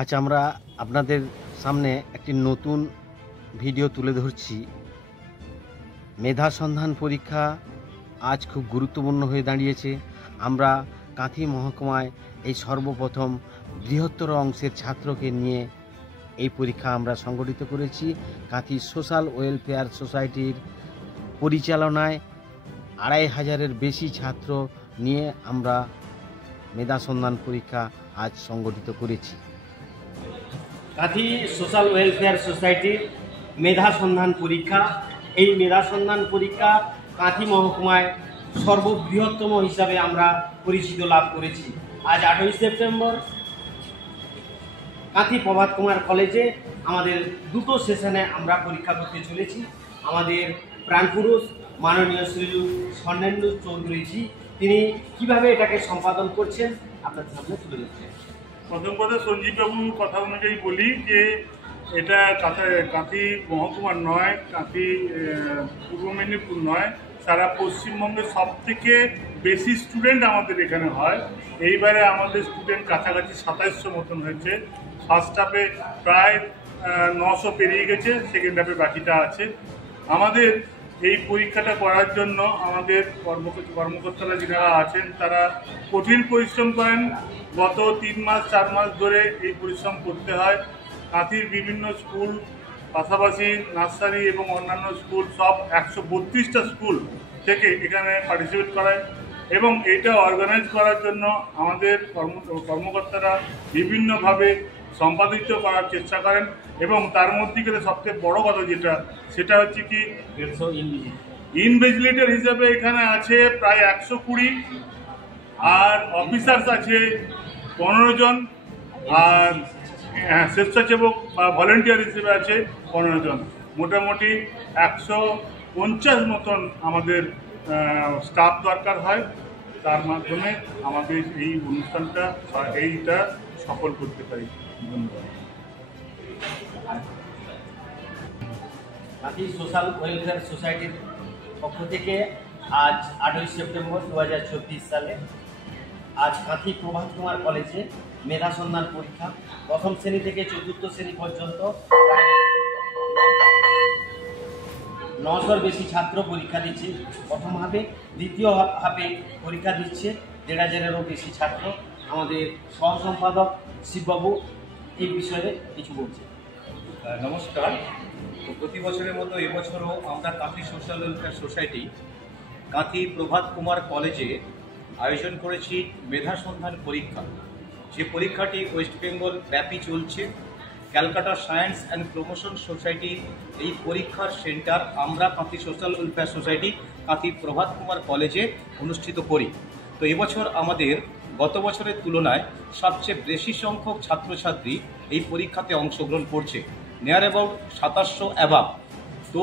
আজ আমরা আপনাদের সামনে একটি নতুন ভিডিও তুলে ধরছি। মেধা সন্ধান পরীক্ষা আজ খুব গুরুত্বপূর্ণ হয়ে দাঁড়িয়েছে। আমরা কাঁথি মহকুমায় এই সর্বপ্রথম বৃহত্তর অংশের ছাত্রকে নিয়ে এই পরীক্ষা আমরা সংগঠিত করেছি। কাঁথি সোশ্যাল ওয়েলফেয়ার সোসাইটির পরিচালনায় ২৫০০-এর বেশি ছাত্র নিয়ে আমরা মেধা সন্ধান পরীক্ষা আজ সংগঠিত করেছি। কাঁথি সোশ্যাল ওয়েলফেয়ার সোসাইটির মেধা সন্ধান পরীক্ষা, এই মেধা সন্ধান পরীক্ষা কাঁথি মহকুমায় সর্ববৃহত্তম হিসাবে আমরা পরিচিত লাভ করেছি। আজ ৮ই সেপ্টেম্বর কাঁথি প্রভাত কুমার কলেজে আমাদের দুটো সেশনে আমরা পরীক্ষা করতে চলেছি। আমাদের প্রাণপুরুষ মাননীয় শ্রী স্বর্ণেন্দু চৌধুরীজি তিনি কিভাবে এটাকে সম্পাদন করছেন আপনাদের সামনে তুলে ধরছেন। প্রথম কথা সঞ্জীববাবুর কথা অনুযায়ী বলি যে এটা কাঁথি মহকুমার নয়, কাঁথি পূর্ব মেদিনীপুর নয়, সারা পশ্চিমবঙ্গের সব থেকে বেশি স্টুডেন্ট আমাদের এখানে হয়। এইবারে আমাদের স্টুডেন্ট কাছাকাছি ২৭০০ মতন হয়েছে। ফার্স্ট হাফে প্রায় ৯০০ পেরিয়ে গেছে, সেকেন্ড হাফে বাকিটা আছে। আমাদের এই পরীক্ষাটা করার জন্য আমাদের কর্মকর্তারা যারা আছেন তারা কঠিন পরিশ্রম করেন। গত ৩-৪ মাস ধরে এই পরিশ্রম করতে হয়। কাঁথির বিভিন্ন স্কুল, পাশাপাশি নার্সারি এবং অন্যান্য স্কুল, সব ১৩২টা স্কুল থেকে এখানে পার্টিসিপেট করায় এবং এটা অর্গানাইজ করার জন্য আমাদের কর্মকর্তারা বিভিন্নভাবে সম্পাদিত করার চেষ্টা করেন এবং তার মধ্যে গেলে সবচেয়ে বড় কথা যেটা সেটা হচ্ছে কি ইনভিজিলেটর হিসেবে এখানে আছে প্রায় ১২০ আর অফিসার্স আছে ১৫ জন আর স্বেচ্ছাসেবক বা ভলেন্টিয়ার হিসেবে আছে ১৫ জন। মোটামুটি ১৫০ মতন আমাদের স্টাফ দরকার হয়। তার মাধ্যমে আমাদের এই অনুষ্ঠানটা এইটা সফল করতে পারি। ধন্যবাদ। কাঁথি সোশ্যাল ওয়েলফেয়ার সোসাইটির পক্ষ থেকে আজ ৮ই সেপ্টেম্বর ২০২৪ সালে আজ কাঁথি প্রভাত কুমার কলেজে মেধা সন্ধান পরীক্ষা প্রথম শ্রেণী থেকে ৪র্থ শ্রেণী পর্যন্ত ৯০০-র বেশি ছাত্র পরীক্ষা দিচ্ছে প্রথম হাফে। দ্বিতীয় হাফে পরীক্ষা দিচ্ছে ১৫০০-এরও বেশি ছাত্র। আমাদের সহ সম্পাদক শিববাবু এই বিষয়ে কিছু বলছে। নমস্কার। প্রতি বছরের মতো এবছরও আমরা Kanthi social welfare society Kanthi Prabhat Kumar কলেজে আয়োজন করেছি মেধা সন্ধান পরীক্ষা। যে পরীক্ষাটি ওয়েস্ট বেঙ্গল ব্যাপী চলছে। Calcutta science and promotion society এই পরীক্ষার সেন্টার আমরা Kanthi social welfare society Kanthi Prabhat Kumar কলেজে অনুষ্ঠিত করি। তো এবছর আমাদের গত বছরের তুলনায় সবচেয়ে বেশি সংখ্যক ছাত্রছাত্রী এই পরীক্ষাতে অংশগ্রহণ করছে, নিয়ার অ্যাবাউট ২৭০০ অ্যাবাভ। তো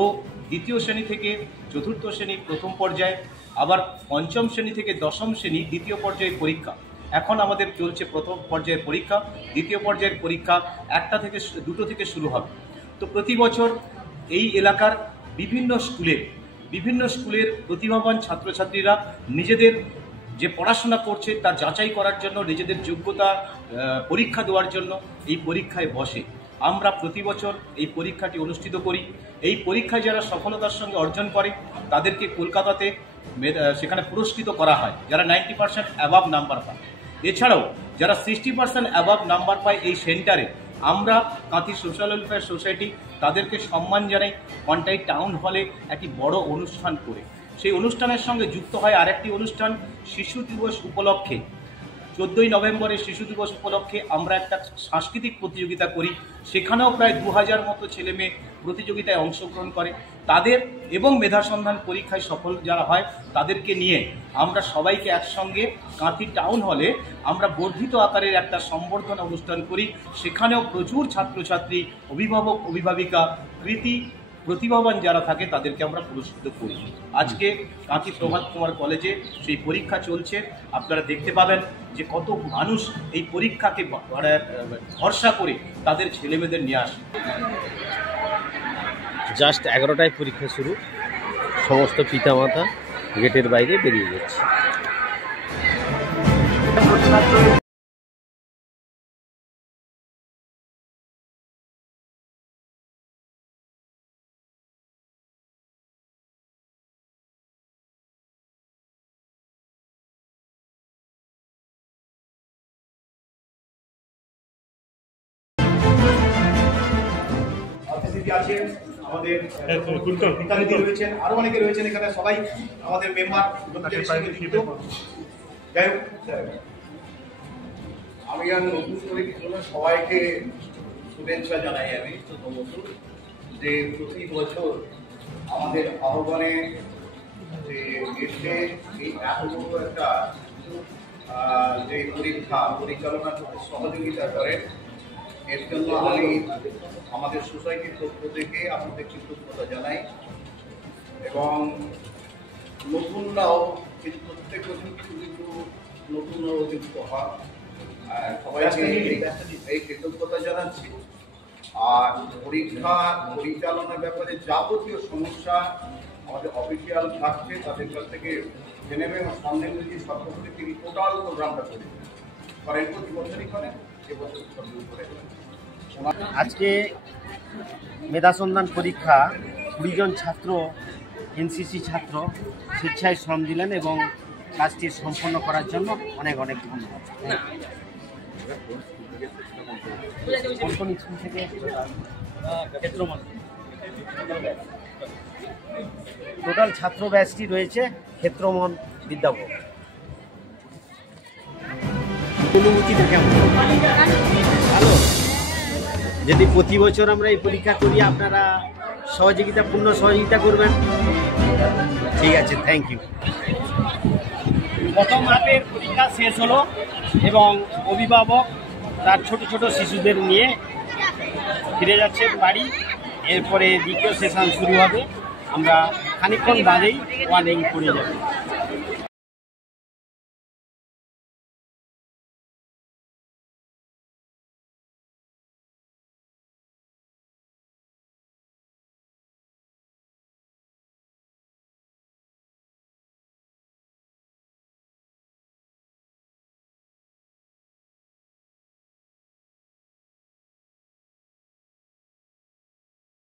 দ্বিতীয় শ্রেণী থেকে ৪র্থ শ্রেণী প্রথম পর্যায়ে, আবার পঞ্চম শ্রেণী থেকে ১০ম শ্রেণী দ্বিতীয় পর্যায়ের পরীক্ষা। এখন আমাদের চলছে প্রথম পর্যায়ের পরীক্ষা, দ্বিতীয় পর্যায়ের পরীক্ষা ১টা থেকে ২টো থেকে শুরু হবে। তো প্রতি বছর এই এলাকার বিভিন্ন স্কুলের প্রতিভাবান ছাত্রছাত্রীরা নিজেদের যে পড়াশোনা করছে তার যাচাই করার জন্য, নিজেদের যোগ্যতা পরীক্ষা দেওয়ার জন্য এই পরীক্ষায় বসে। আমরা প্রতি বছর এই পরীক্ষাটি অনুষ্ঠিত করি। এই পরীক্ষায় যারা সফলতার সঙ্গে অর্জন করে তাদেরকে কলকাতাতে সেখানে পুরস্কৃত করা হয়, যারা 90% অ্যাবাভ নাম্বার পায়। এছাড়াও যারা 60% অ্যাবাভ নাম্বার পায় এই সেন্টারে আমরা কাঁথি সোশ্যাল ওয়েলফেয়ার সোসাইটি তাদেরকে সম্মান জানাই কন্টাই টাউন হলে একটি বড় অনুষ্ঠান করে। সেই অনুষ্ঠানের সঙ্গে যুক্ত হয় আরেকটি অনুষ্ঠান শিশু দিবস উপলক্ষে। 14ই নভেম্বরের শিশু দিবস উপলক্ষে আমরা একটা সাংস্কৃতিক প্রতিযোগিতা করি। সেখানেও প্রায় ২০০০ মতো ছেলেমেয়ে প্রতিযোগিতায় অংশগ্রহণ করে। তাদের এবং মেধা সন্ধান পরীক্ষায় সফল যারা হয় তাদেরকে নিয়ে আমরা সবাইকে একসঙ্গে কাঁথি টাউন হলে আমরা বর্ধিত আকারের একটা সম্বর্ধনা অনুষ্ঠান করি। সেখানেও প্রচুর ছাত্রছাত্রী, অভিভাবক, অভিভাবিকা, প্রতিভাবান যারা থাকে তাদেরকে আমরা পুরস্কৃত করি। আজকে কাঁথি প্রভাত কুমার কলেজে সেই পরীক্ষা চলছে। আপনারা দেখতে পাবেন যে কত মানুষ এই পরীক্ষাকে ভরসা করে তাদের ছেলেমেয়েদের নিয়ে আসে। জাস্ট ১১টায় পরীক্ষা শুরু, সমস্ত পিতামাতা গেটের বাইরে বেরিয়ে যাচ্ছে। সভাপতি আছেন, আমাদের বিদ্যানিধি রয়েছেন, আরো অনেকে রয়েছেন এখানে, সবাই আমাদের মেম্বার প্রত্যেকের সঙ্গে যুক্ত। যাই হোক, আমি আর নতুন করে কিছু না, সবাইকে শুভেচ্ছা জানাই আমি প্রথমত, যে প্রতি বছর আমাদের আহ্বানে যে এসে এই এত বড় একটা যে পরীক্ষা পরিচালনা করতে সহযোগিতা করেন, এর জন্য আমি আমাদের সোসাইটির পক্ষ থেকে আপনাদের কৃতজ্ঞতা জানাই। এবং নতুনরাও কিন্তু প্রত্যেক বছর কিছু কিছু নতুনরাও যুক্ত হন, সবাইকে এই কৃতজ্ঞতা জানাচ্ছি। আর পরীক্ষা পরিচালনার ব্যাপারে যাবতীয় সমস্যা আমাদের অফিসিয়াল থাকছে, তাদের কাছ থেকে জেনে নেবে। এবং সন্দেহজি সর্বোপরি তিনি টোটাল প্রোগ্রামটা করেন, প্রতি বছরই করেন, এবছর করে। আজকে মেধা সন্ধান পরীক্ষা 20 জন ছাত্র, এনসিসি ছাত্র স্বেচ্ছায় শ্রম দিলেন এবং কাজটি সম্পন্ন করার জন্য অনেক অনেক ধন্যবাদ। কোন স্কুল থেকে? টোটাল ছাত্র ব্যাচটি রয়েছে ক্ষেত্রমন বিদ্যাভোগ। অনুভূতিটা কেমন? ভালো। যদি প্রতি বছর আমরা এই পরীক্ষা করি, আপনারা পূর্ণ সহযোগিতা করবেন। ঠিক আছে, থ্যাংক ইউ। প্রথম ধাপের পরীক্ষা শেষ হলো এবং অভিভাবক তার ছোট ছোট শিশুদের নিয়ে ফিরে যাচ্ছে বাড়ি। এরপরে দ্বিতীয় সেশন শুরু হবে, আমরা খানিকক্ষণ বাদেই ওয়ার্নিং করে যাব।